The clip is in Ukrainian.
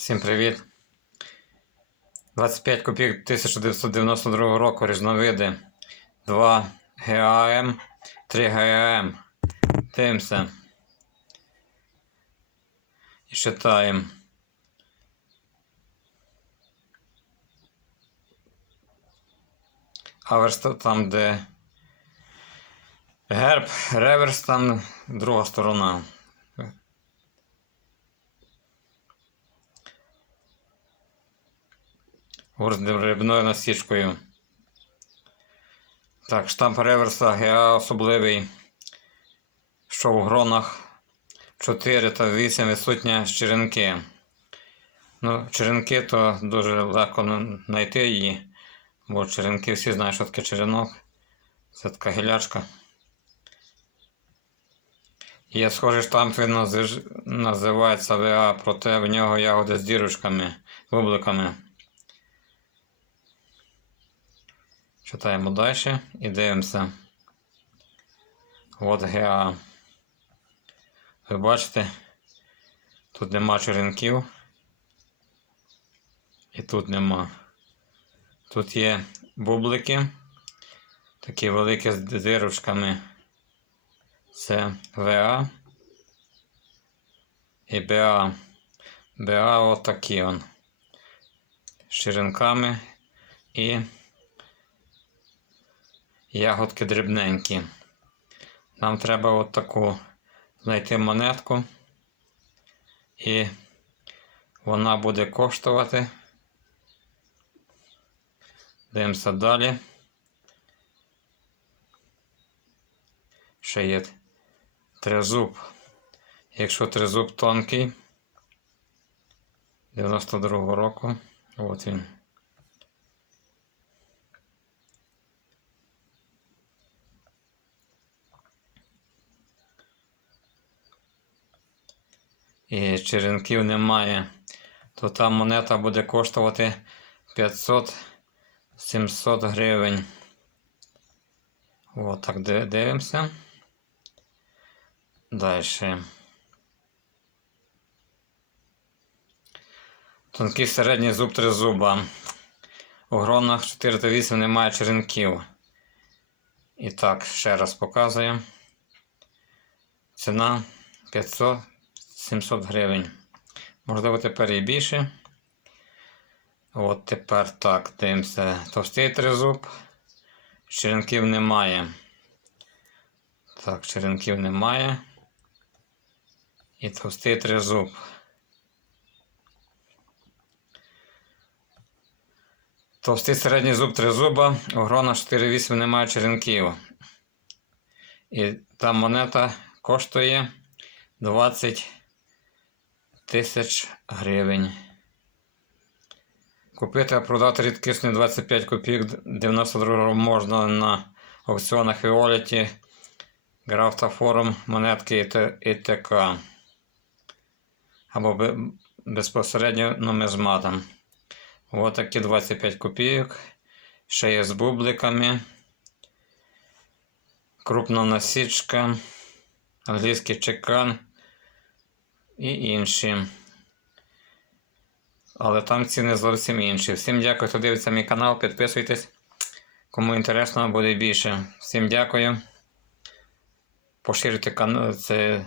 Всім привіт. 25 копійок 1992 року різновиди 2 ГАМ, 3 ГАМ. Дивимося. І читаємо. Аверс там, де герб, реверс там друга сторона. Грибною насічкою. Так, штамп реверса ГА особливий, що в гронах 4 та 8 відсутня черенки. Ну, черенки то дуже легко знайти її, бо черенки всі знають, що таке черенок. Це така гілячка. Є схожий штамп, він називається ВА, проте в нього ягоди з дірочками, бубликами. Читаємо далі і дивимося. От ГА. Ви бачите, тут нема черенків. І тут нема. Тут є бублики, такі великі з дирочками. Це ВА і БА. БА отакі он. З черенками і ягодки дрібненькі. Нам треба от таку знайти монетку, і вона буде коштувати. Дивимося далі. Ще є тризуб. Якщо тризуб тонкий 92-го року, от він. І черенків немає, то та монета буде коштувати 500-700 гривень. От так дивимося. Далі. Тонкий середній зуб три зуба. У гронах 4 та 8 немає черенків. І так, ще раз показую. Ціна 500 700 гривень. Можливо, тепер і більше. От тепер так, дивимося. Товстий тризуб. Черенків немає. Так, черенків немає. І товстий тризуб. Товстий середній зуб тризуба. У грона 4,8 немає черенків. І та монета коштує 20 тисяч гривень. Купити а продати рідкісний 25 копійок 92 можна на аукціонах Віоліті, Графтафорум, монетки ІТК. Або безпосередньо нумизматом. Ось такі 25 копійок. Ще є з бубликами. Крупна насічка, англійський чекан і інші. Але там ціни зовсім інші. Всім дякую, хто дивиться мій канал. Підписуйтесь. Кому інтересно, буде більше. Всім дякую. Поширюйте канал. Це